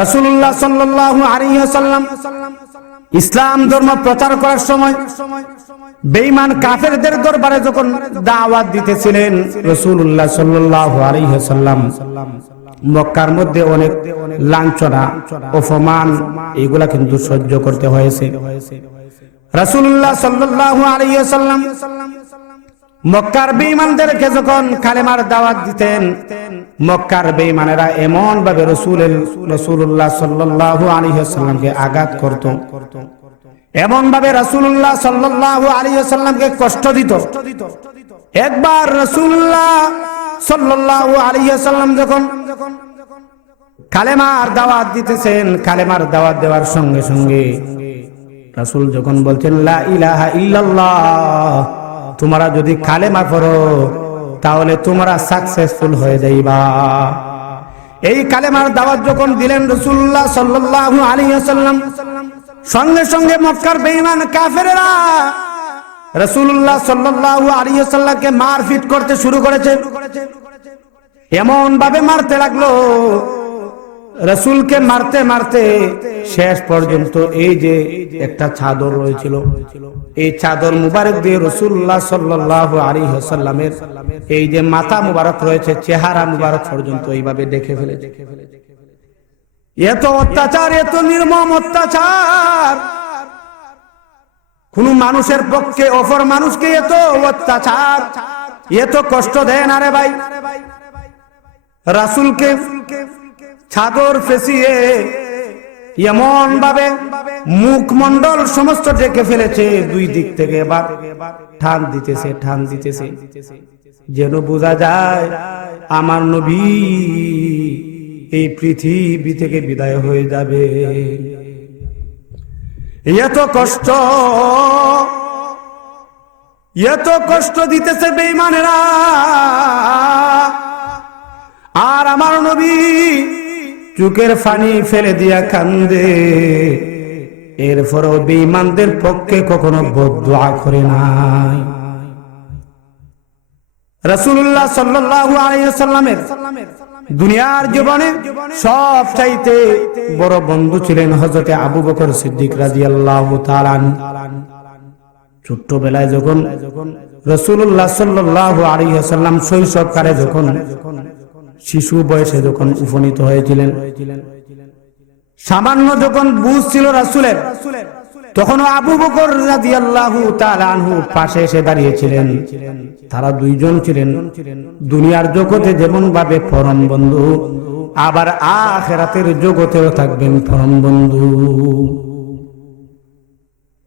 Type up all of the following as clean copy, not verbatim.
রাসূলুল্লাহ সাল্লাল্লাহু আলাইহি ওয়াসাল্লাম ইসলাম ধর্ম প্রচার করার সময় বেঈমান কাফেরদের দরবারে যখন দাওয়াত দিতেছিলেন, রাসূলুল্লাহ সাল্লাল্লাহু আলাইহি ওয়াসাল্লাম মক্কার মধ্যে অনেক লাঞ্ছনা অপমান এগুলা কিন্তু সহ্য করতে হয়েছে। রাসূলুল্লাহ সাল্লাল্লাহু আলাইহি ওয়াসাল্লাম মক্কার বেঈমানদেরকে যখন কালেমার দাওয়াত দিতেন, মক্কার বেঈমানেরা এমন ভাবে রাসূলুল্লাহ সাল্লাল্লাহু আলাইহি ওয়াসাল্লামকে আঘাত করত, এমন ভাবে রাসূলুল্লাহ সাল্লাল্লাহু আলাইহি ওয়াসাল্লামকে কষ্ট দিত। একবার রাসূলুল্লাহ সাল্লাল্লাহু আলাইহি ওয়াসাল্লাম যখন কালেমার দাওয়াত দিতেছেন, কালেমার দাওয়াত দেওয়ার সঙ্গে সঙ্গে রাসূল যখন বলছেন লা ইলাহা ইল্লাল্লাহ, তোমরা যদি কালেমা পড়ো তাহলে তোমরা সাকসেসফুল হয়ে যাইবা। এই কালেমার দাওয়াত যখন দিলেন রাসূলুল্লাহ সাল্লাল্লাহু আলাইহি ওয়াসাল্লাম, সঙ্গে সঙ্গে মক্কার বেঈমান কাফেররা রাসূলুল্লাহ সাল্লাল্লাহু আলাইহি ওয়াসাল্লামকে মারপিট করতে শুরু করেছে। এমন ভাবে মারতে লাগলো, রাসূলকে মারতে মারতে শেষ পর্যন্ত এই যে একটা চাদর রয়েছিল, এই চাদর মুবারক দিয়ে রাসূলুল্লাহ সাল্লাল্লাহু আলাইহি ওয়াসাল্লামের এই যে মাথা মুবারক রয়েছে, চেহারা মুবারক পর্যন্ত এইভাবে দেখে ফেলেছে। এত অত্যাচার, এত নির্মম অত্যাচার কোন মানুষের পক্ষে, অপর মানুষকে এত অত্যাচার, এত কষ্ট দেন। আরে ভাই, রাসূলকে চাদর ফেসিয়ে এমন ভাবে মুখমণ্ডল সমস্ত ঢেকে ফেলেছে, দুই দিক থেকে এবার টান দিতেছে, টান দিতেছে, যেন বোঝা যায় আমার নবী এই পৃথিবী থেকে বিদায় হয়ে যাবে। এত কষ্ট, এত কষ্ট দিতেছে বেঈমানেরা, আর আমার নবী চোখের পানি ফেলে দিয়া কান্দে। এরপরও বেঈমানদের পক্ষে কখনো বদদুয়া করে নাই। রাসূলুল্লাহ সাল্লাল্লাহু আলাইহি ওয়াসাল্লামের দুনিয়ার জীবনে সব চাইতে বড় বন্ধু ছিলেন হযরত আবু বকর সিদ্দিক রাদিয়াল্লাহু তাআলা আনহু। ছোট্টবেলায় যখন রাসূলুল্লাহ সাল্লাল্লাহু আলাইহি ওয়াসাল্লাম শৈশবকালে যখন শিশু বয়সে যখন উপনীত হয়েছিলেন, সামান্য যখন বুঝ ছিল রাসূলের, তখন আবু বকর রাদিয়াল্লাহু তাআলা আনহু পাশে এসে দাঁড়িয়েছিলেন। তারা দুইজন ছিলেন দুনিয়ার জগতে যেমন ভাবে পরম বন্ধু, আবার আখিরাতের জগতেও থাকবেন পরম বন্ধু।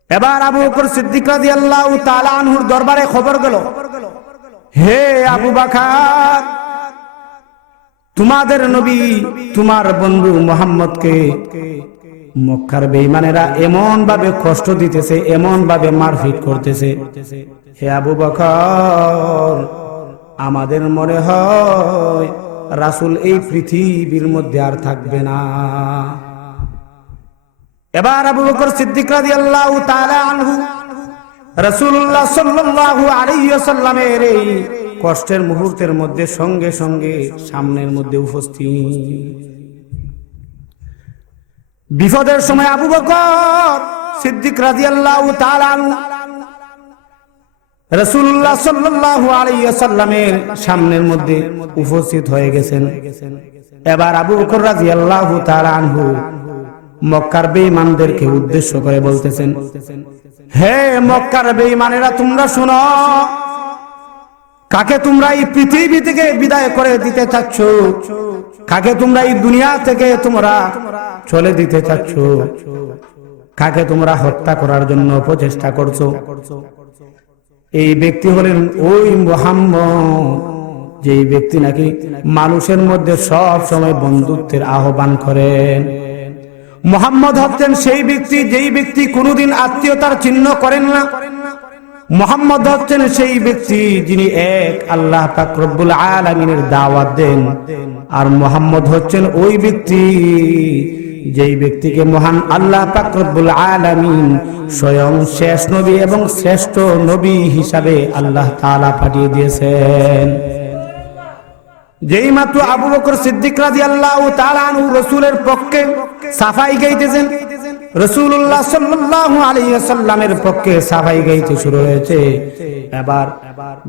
এবার আবু বকর সিদ্দিক রাদিয়াল্লাহু তাআলা আনহুর দরবারে খবর গেল, হে আবু বকর, তোমাদের নবী তোমার বন্ধু মুহাম্মদকে মক্কার বেঈমানেরা এমন ভাবে কষ্ট দিতেছে, এমন ভাবে মারপিট করতেছে। হে আবু বকর, আমাদের মনে হয় রাসূল এই পৃথিবীর মধ্যে আর থাকবে না। এবার আবু বকর সিদ্দিক রাদিয়াল্লাহু তাআলা আনহু রাসূলুল্লাহ সাল্লাল্লাহু আলাইহি ওয়াসাল্লামের এই কষ্টের মুহূর্তের মধ্যে সঙ্গে সঙ্গে সামনের মধ্যে উপস্থিত। বিপদের সময় আবু বকর সিদ্দিক রাদিয়াল্লাহু তাআলা আনহু রাসূলুল্লাহ সাল্লাল্লাহু আলাইহি ওয়াসাল্লামের সামনের মধ্যে উপস্থিত হয়ে গেছেন। এবার আবু বকর রাদিয়াল্লাহু তাআলা আনহু মক্কার বেঈমানদেরকে উদ্দেশ্য করে বলতেছেন, হে মক্কার বেঈমানেরা, তোমরা শুনো, কাকে তোমরা এই পৃথিবী থেকে বিদায় করে দিতে চাচ্ছ, কাকে তোমরা এই দুনিয়া থেকে তোমরা চলে দিতে চাচ্ছ, কাকে তোমরা হত্যা করার জন্য প্রচেষ্টা করছো, এই ব্যক্তি হলেন ওই মুহাম্মদ, যেই ব্যক্তি নাকি মানুষের মধ্যে সব সময় বন্ধুত্বের আহ্বান করেন। মুহাম্মদ হচ্ছেন সেই ব্যক্তি যেই ব্যক্তি কোনোদিন আত্মীয়তার চিহ্ন করেন না। মুহাম্মদ হচ্ছেন সেই ব্যক্তি যিনি এক আল্লাহ পাক রব্বুল আলামিনের দাওয়াত দেন। আর মুহাম্মদ হচ্ছেন ওই ব্যক্তি যেই ব্যক্তিকে মহান আল্লাহ পাক রব্বুল আলামিন স্বয়ং শেষ নবী এবং শ্রেষ্ঠ নবী হিসাবে আল্লাহ তাআলা পাঠিয়ে দিয়েছেন। যেই মাত্র আবু বকর সিদ্দিক রাদিয়াল্লাহু তাআলা আনহু রাসূলের পক্ষে সাফাই গাইতেছেন, রাসূলুল্লাহ সাল্লাল্লাহু আলাইহি ওয়াসাল্লামের পক্ষে সাফাই গাইতে শুরু হয়েছে। এবার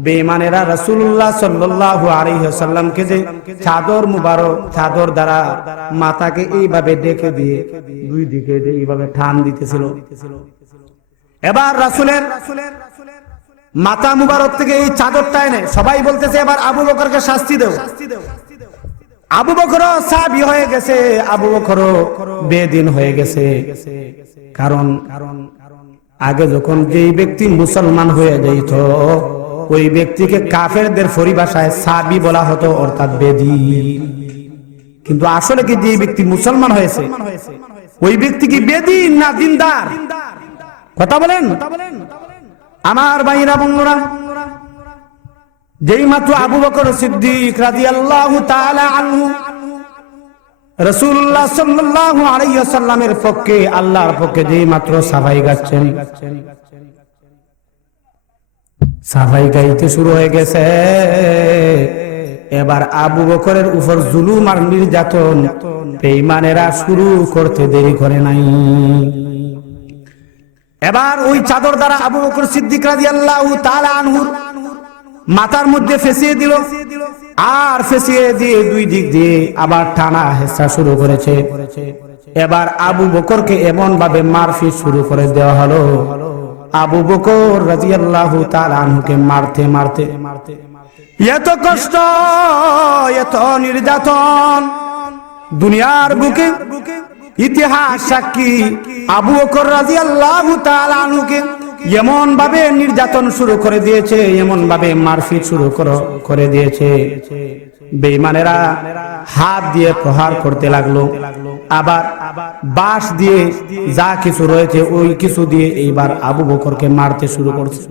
বেঈমানেরা রাসূলুল্লাহ সাল্লাল্লাহু আলাইহি ওয়াসাল্লামকে যে চাদর মুবারক, চাদর দ্বারা মাথাকে এইভাবে ঢেকে দিয়ে দুই দিকে এইভাবে টান দিতেছিল। এবার রাসূলের মাথা মুবারক থেকে এই চাদরটা এনে সবাই বলতেছে এবার আবু বকরকে শাস্তি দেও। আবু বকরও সাহাবী হয়ে গেছে, আবু বকরও বেদিন হয়ে গেছে। কারণ আগে যখন যেই ব্যক্তি মুসলমান হয়ে যাইত ওই ব্যক্তিকে কাফেরদের পরিভাষায় সাহাবী বলা হতো, অর্থাৎ বেদিন। কিন্তু আসলে কি যে ব্যক্তি মুসলমান হয়েছে ওই ব্যক্তি কি বেদিন না দিনদার? কথা বলেন আমার ভাইরা বন্ধুরা। যেই মাত্র আবু বকর সিদ্দিক রাদিয়াল্লাহু তাআলা আনহু রাসূলুল্লাহ সাল্লাল্লাহু আলাইহি ওয়াসাল্লামের পক্ষে, আল্লাহর পক্ষে যেই মাত্র সাফাই গাচ্ছেন, সাফাই গাইতে শুরু হয়ে গেছে। এবার আবু বকরের উপর জুলুম আর নির্যাতন বেঈমানেরা শুরু করতে দেরি করে নাই। এবার ওই চাদর দ্বারা আবু বকর সিদ্দিক রাদিয়াল্লাহু তাআলা আনহু মাথার মধ্যে ফেসিয়ে দিল, আর ফেসিয়ে দিয়ে দুই দিক দিয়ে আবার টানা হেঁচড়া শুরু করেছে। এবার আবু বকরকে এমন ভাবে মারপিট শুরু করে দেওয়া হলো, আবু বকর রাদিয়াল্লাহু তাআলা আনহুকে মারতে মারতে এত কষ্ট, এত নির্যাতন দুনিয়ার বুকে ইতিহাস সাক্ষী। আবু বকর রাদিয়াল্লাহু তাআলা আনহুকে এমন ভাবে নির্যাতন শুরু করে দিয়েছে, এমন ভাবে মারপিট শুরু করে দিয়েছে, বেঈমানেরা হাত দিয়ে প্রহার করতে লাগলো, আবার বাঁশ দিয়ে যা কিছু রয়েছে ওই কিছু দিয়ে এইবার আবু বকরকে মারতে শুরু করছে।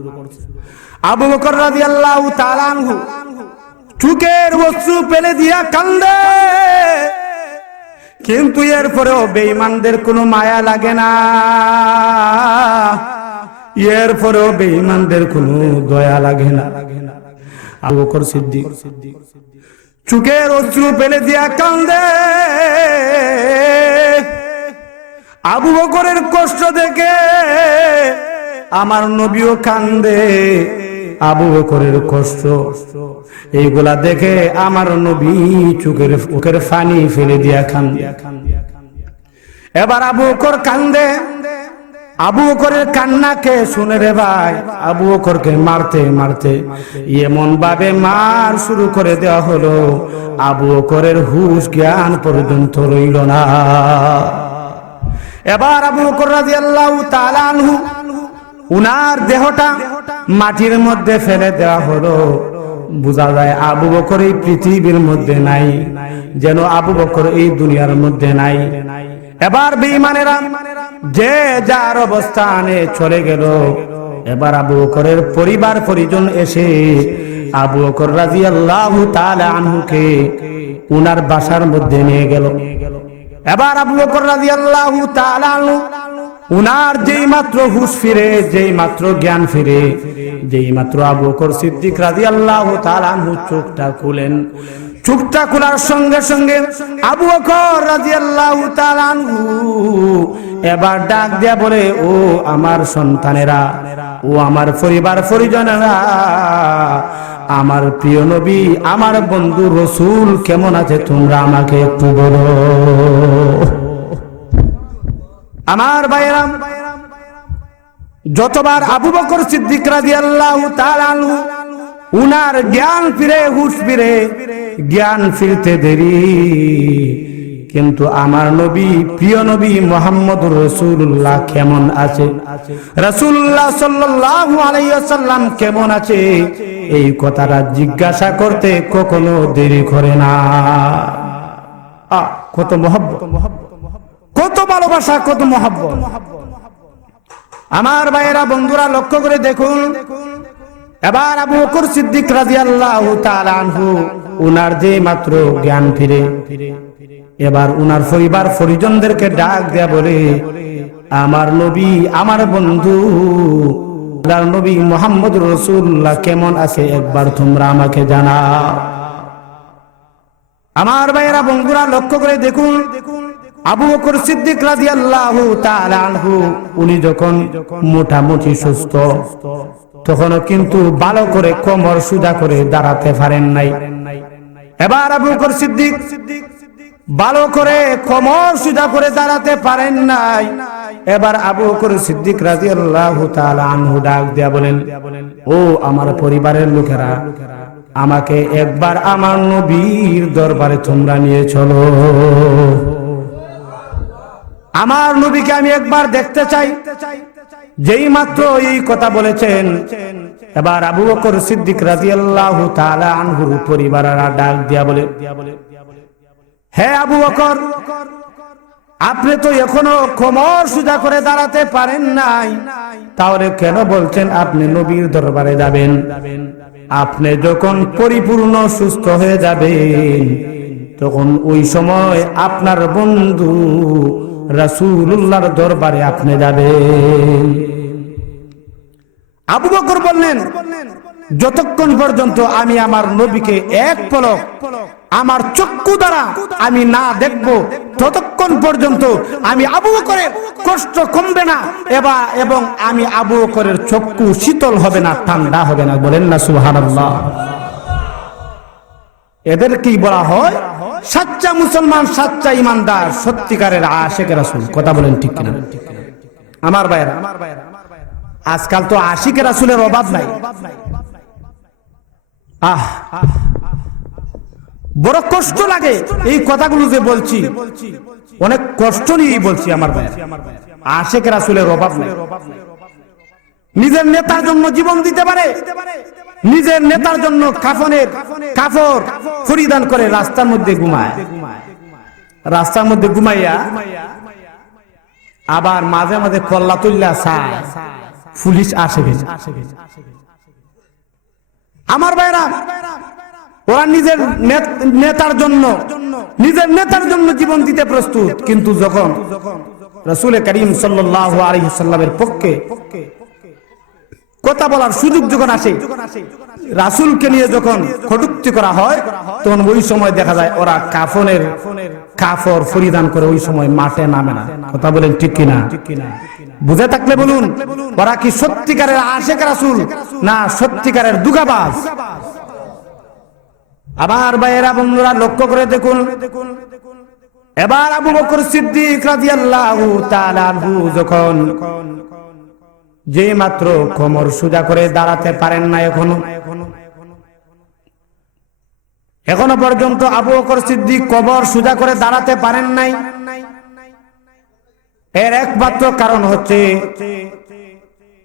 আবু বকর রাদিয়াল্লাহু তাআলা আনহু চোখের অশ্রু ফেলে দিয়া কান্দে, কিন্তু এরপরেও বেঈমানদের কোনো মায়া লাগে না, এরপরেও বেঈমানদের কোনো দয়া লাগে না। আবু বকর সিদ্দিক চোখের অশ্রু ফেলে দিয়া কান্দে। আবু বকরের কষ্ট দেখে আমার নবীও কান্দে, আবু বকরের কষ্ট এইগুলা দেখে আমার নবী চোখের পানি ফেলে দিয়া কান্দে। এবার আবু বকর কান্দে, আবু বকরের কান্নাকে শুনে রে ভাই আবু বকরকে মারতে মারতে এমন ভাবে মার শুরু করে দেওয়া হলো আবু বকরের হুঁশ জ্ঞান পর্যন্ত রইল না। এবার আবু বকর রাদিয়াল্লাহু তাআলা আনহু উনার দেহটা মাটির মধ্যে ফেলে দেওয়া হলো। বোঝা যায় আবু বকর এই পৃথিবীর মধ্যে নাই, যেন আবু বকর এই দুনিয়ার মধ্যে নাই। এবার বেঈমানেরা যে যার অবস্থানে চলে গেল। এবার আবু বকরের পরিবার পরিজন এসে আবু বকর রাদিয়াল্লাহু তাআলা আনহুকে উনার বাসার মধ্যে নিয়ে গেল। এবার আবু বকর রাদিয়াল্লাহু তাআলা আনহু উনার যেই মাত্র হুঁশ ফিরে, যেই মাত্র জ্ঞান ফিরে, যেই মাত্র আবু বকর সিদ্দিক রাদিয়াল্লাহু তাআলা আনহু চোখটা খুলেন, চোখটা খোলার সঙ্গে সঙ্গে আবু বকর রাদিয়াল্লাহু তাআলা আনহু এবার ডাক দেয়া বলে, ও আমার সন্তানেরা, ও আমার পরিবার পরিজনেরা, আমার প্রিয় নবী, আমার বন্ধু রাসূল কেমন আছে তোমরা আমাকে একটু বলো। আমার ভাইরা, যতবার আবু বকর সিদ্দিক রাদিয়াল্লাহু তাআলা আনহু উনার জ্ঞান ফিরে, হুঁশ ফিরে, জ্ঞান ফিরতে দেরি, কিন্তু আমার নবী, প্রিয় নবী মুহাম্মদুর রাসূলুল্লাহ কেমন আছে, রাসূলুল্লাহ সাল্লাল্লাহু আলাইহি ওয়াসাল্লাম কেমন আছে, এই কথাটা জিজ্ঞাসা করতে কখনো দেরি করে না। কত মহব্বত, কত ভালোবাসা, কত মহব্বত। আমার ভাইয়েরা, বন্ধুরা, লক্ষ্য করে দেখুন। এবার আবু বকর সিদ্দিক রাদিয়াল্লাহু তাআলা আনহু উনার যে মাত্র জ্ঞান ফিরে, এবার উনার পরিবার পরিজনদেরকে ডাক দেয়া বলে, আমার নবী, আমার বন্ধু, আল্লাহর নবী মুহাম্মদুর রাসূলুল্লাহ কেমন আছে একবার তোমরা আমাকে জানাও। আমার ভাইয়েরা বন্ধুরা লক্ষ্য করে দেখুন, আবু বকর সিদ্দিক রাদিয়াল্লাহু তাআলা আনহু উনি যখন মোটামুটি সুস্থ, তখনও কিন্তু ভালো করে কোমর সোজা করে দাঁড়াতে পারেন নাই। এবার আবু বকর সিদ্দিক ভালো করে কোমর সোজা করে দাঁড়াতে পারেন নাই। এবার আবু বকর সিদ্দিক রাদিয়াল্লাহু তাআলা আনহু ডাক দিয়া বলেন, ও আমার পরিবারের লোকেরা, আমাকে একবার আমার নবীর দরবারে তোমরা নিয়ে চলো, আমার নবীকে আমি একবার দেখতে চাই। যেই মাত্র এই কথা বলেছেন, এবার আবু বকর সিদ্দিক রাদিয়াল্লাহু তাআলা আনহুর পরিবারেরা ডাক দিয়া বলে, হে আবু বকর, আপনি তো এখনো কোমর সোজা করে দাঁড়াতে পারেন নাই, তাহলে কেন বলছেন আপনি নবীর দরবারে যাবেন? আপনি যখন পরিপূর্ণ সুস্থ হয়ে যাবেন, তখন ওই সময় আপনার বন্ধু রাসূলুল্লাহর দরবারে আপনি যাবেন। আবু বকর বললেন, যতক্ষণ পর্যন্ত আমি আমার নবীকে এক পলক আমার চক্ষু দ্বারা আমি না দেখব, ততক্ষণ পর্যন্ত আমি আবু বকরের কষ্ট কমবে না, এবং আমি আবু বকরের চক্ষু শীতল হবে না, ঠান্ডা হবে না। বলেন না সুবহানাল্লাহ। এদের কি বলা হয়? সচ্চা মুসলমান, সচ্চা ইমানদার, সত্যিকারের আশিক রাসূল। কথা বলেন ঠিক কিনা? আমার ভাইরা, আজকাল তো আশিক রাসূলের অভাব নাই। বড় কষ্ট লাগে এই কথাগুলো যে বলছি, অনেক কষ্ট নিয়েই বলছি। আমার ভাই, আশিক রাসূলের অভাব নাই। নিজের নেতার জন্য জীবন দিতে পারে, নিজের নেতার জন্য কাফর পরিধান করে রাস্তার মধ্যে ঘুমায়, রাস্তার মধ্যে ঘুমাইয়া আবার মাঝে মাঝে কল্লা তুল্লা চায় পুলিশ আসে। আমার ভাইরা, ওরা নিজের নেতার জন্য জীবন দিতে প্রস্তুত, কিন্তু যখন রাসূল করিম সাল্লাল্লাহু আলাইহি ওয়াসাল্লামের পক্ষে কথা বলার সুযোগ যখন আসে, রাসূলকে নিয়ে যখন কটূক্তি করা হয়, তখন ওই সময় দেখা যায় ওরা কাফর পরিধান করে ওই সময় মাঠে নামে না। কথা বলেন ঠিক কিনা? বুঝে থাকলে বলুন, ওরা কি সত্যিকারের আশিক রাসূল না সত্যিকারের দুগাবাজ? আবার ভাইয়েরা বন্ধুরা লক্ষ্য করে দেখুন, এবার আবু বকর সিদ্দিক রাদিয়াল্লাহু তাআলা আনহু যখন যে মাত্র কোমর সোজা করে দাঁড়াতে পারেন না, এখনো পর্যন্ত আবু বকর সিদ্দিক কোমর সোজা করে দাঁড়াতে পারেন নাই। এর একমাত্র কারণ হচ্ছে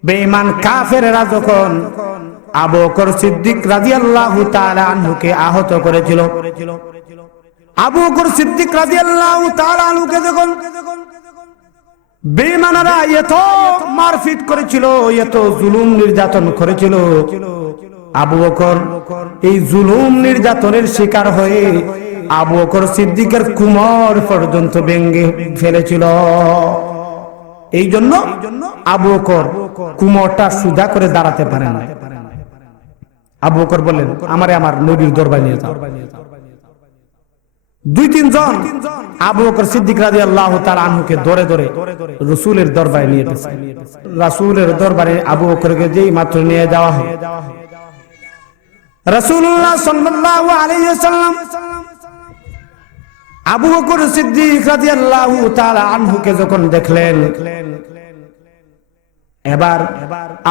বেঈমান কাফেররা যখন আবু বকর সিদ্দিক রাদিয়াল্লাহু তাআলা আনহুকে আহত করেছিল, আবু বকর সিদ্দিক রাদিয়াল্লাহু তাআলা আনহুকে যখন বেঈমানরা এত মারপিট করেছিল, এত জুলুম নির্যাতন করেছিল, আবু বকর এই জুলুম নির্যাতনের শিকার হয়ে আবু বকর সিদ্দিকের কোমর পর্যন্ত ভেঙে ফেলেছিল। এই জন্য আবু বকর কোমরটা সোজা করে দাঁড়াতে পারেন না। আবু বকর বললেন, আমারে আমার নবীর দরবারে নিয়ে যাও। দুই তিনজন আবু বকর সিদ্দিক রাদিয়াল্লাহু তাআলা আনহুকে ধরে ধরে রাসূলের দরবারে নিয়ে গেছে। রাসূলের দরবারে আবু বকরকে যেই মাত্র নিয়ে যাওয়া হয়, রাসূলুল্লাহ সাল্লাল্লাহু আলাইহি ওয়াসাল্লাম আবু বকর সিদ্দিক রাদিয়াল্লাহু তাআলা আনহুকে যখন দেখলেন, এবার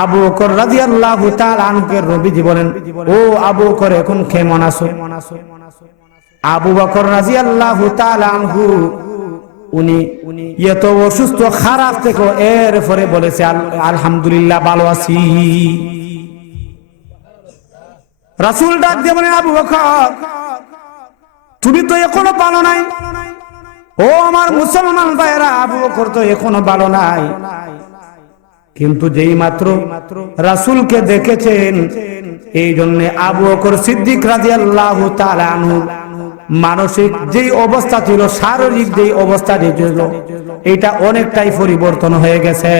আবু বকর রাদিয়াল্লাহু তাআলা আনহুকে নবীজি বলেন, ও আবু বকর, এখন কেমন আছো? আবু বকর রাদিয়াল্লাহু তাআলা আনহু উনি এত অসুস্থ, খারাপ থেকে এরপরে বলেছে, আলহামদুলিল্লাহ ভালো আছি। রাসূল ডাক দিয়ে বলেন, আবু বকর, তুমি তো এখনো ভালো নাই। ও আমার মুসলমান ভাইরা, আবু বকর তো এখনো ভালো নাই, কিন্তু যেই মাত্র রাসূলকে দেখেছেন, এই জন্য আবু বকর সিদ্দিক রাদিয়াল্লাহু তাআলা আনহু মানসিক যেই অবস্থা ছিল, শারীরিক যেই অবস্থা ছিল, এটা অনেকটাই পরিবর্তন হয়ে গেছে।